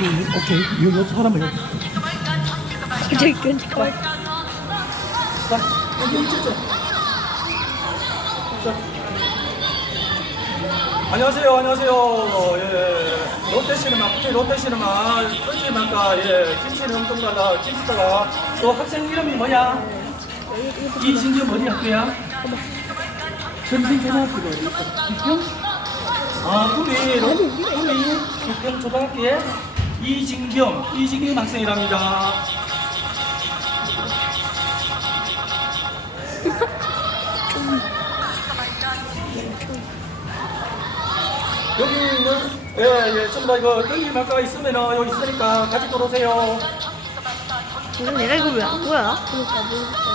요, 오케이. 요, 요 사람을 여기. 저기 끈적거려. 자, 여기 이쪽으로. 자. 안녕하세요, 안녕하세요. 예, 롯데 시네마, 국내 롯데 시네마, 끈질만가, 예, 김치는 형동가다, 김치다가, 또 학생 이름이 뭐야? 이신규 어디 학교야? 전생초등학교도 있어. 이평? 아, 로- 우리 이평 초등학교에 이진경, 이진경 학생이랍니다. 여기는 예, 예, 전부 다 이거 끈질 막가 있으면은 여기 있으니까 같이 들어오세요. 근데 내가 이거 왜 안 보여? 그러니까 모르겠어.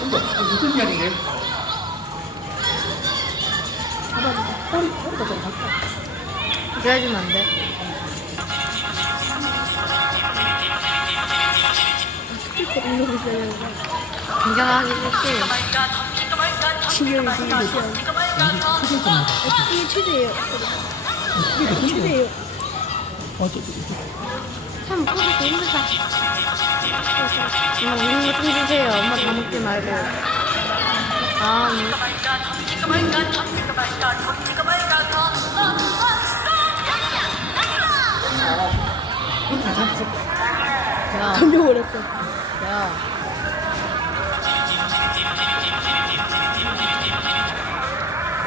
근데 무슨 이야기인데? 잡아주자. 소리, 소리가 좀 작다. 그래야지면 안 돼. 굉장하기 싫지. 지금. 이게 최대예요. 해봐. 최대예요. 어, 저. 참 싶고 힘들다. 엄마 먹는 거좀 주세요. 엄마 다 먹지 말고. 아, 음. 야, 던져버렸어. 야.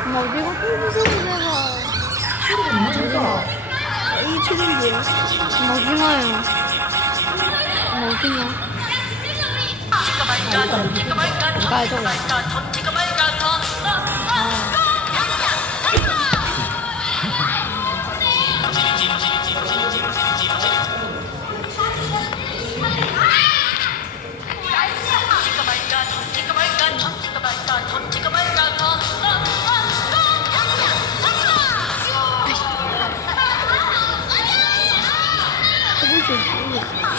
엄마 어디 이거 좀 주세요, 내가. 소리가 너무 작다. 이게 최대인데요. 엄마 오징어요. 엄마 오징어. 누가 해줘? 해볼 你是老大